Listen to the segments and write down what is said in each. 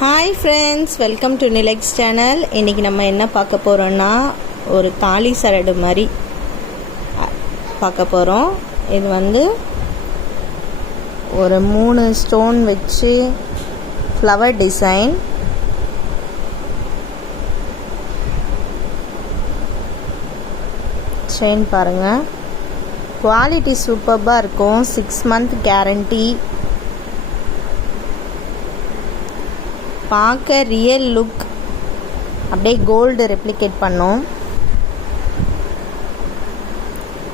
Hi friends, welcome to Nilex channel. இன்றைக்கி நம்ம என்ன பார்க்க போகிறோன்னா, ஒரு தாலி சரடு மாதிரி பார்க்க போகிறோம். இது வந்து ஒரு 3 ஸ்டோன் வச்சு ஃப்ளவர் டிசைன். செயின் பாருங்கள், குவாலிட்டி சூப்பராக இருக்கும். 6 மந்த் கேரண்டி. பார்க்க ரியல் லுக், அப்படியே கோல்டு ரெப்ளிகேட் பண்ணோம்.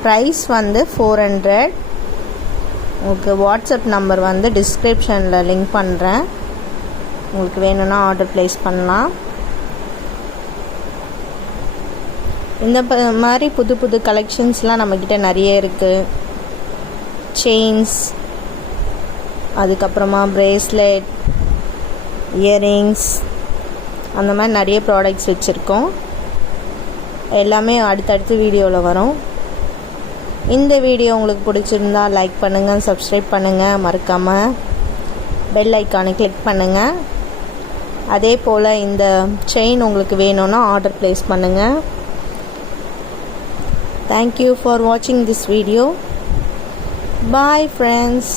ப்ரைஸ் வந்து 400. உங்களுக்கு வாட்ஸ்அப் நம்பர் வந்து டிஸ்கிரிப்ஷனில் லிங்க் பண்ணுறேன். உங்களுக்கு வேணும்னா ஆர்டர் ப்ளேஸ் பண்ணலாம். இந்த மாதிரி புது புது கலெக்ஷன்ஸ்லாம் நம்மக்கிட்ட நிறைய இருக்குது. செயின்ஸ், அதுக்கப்புறமா ப்ரேஸ்லெட், இயரிங்ஸ், அந்த மாதிரி நிறைய ப்ராடக்ட்ஸ் வச்சுருக்கோம். எல்லாமே அடுத்தடுத்து வீடியோவில் வரும். இந்த வீடியோ உங்களுக்கு பிடிச்சிருந்தா லைக் பண்ணுங்கள், சப்ஸ்கிரைப் பண்ணுங்கள், மறக்காமல் பெல் ஐக்கானை கிளிக் பண்ணுங்கள். அதே போல் இந்த செயின் உங்களுக்கு வேணும்னா ஆர்டர் ப்ளேஸ் பண்ணுங்கள். தேங்க்யூ ஃபார் வாட்சிங் திஸ் வீடியோ. Bye friends.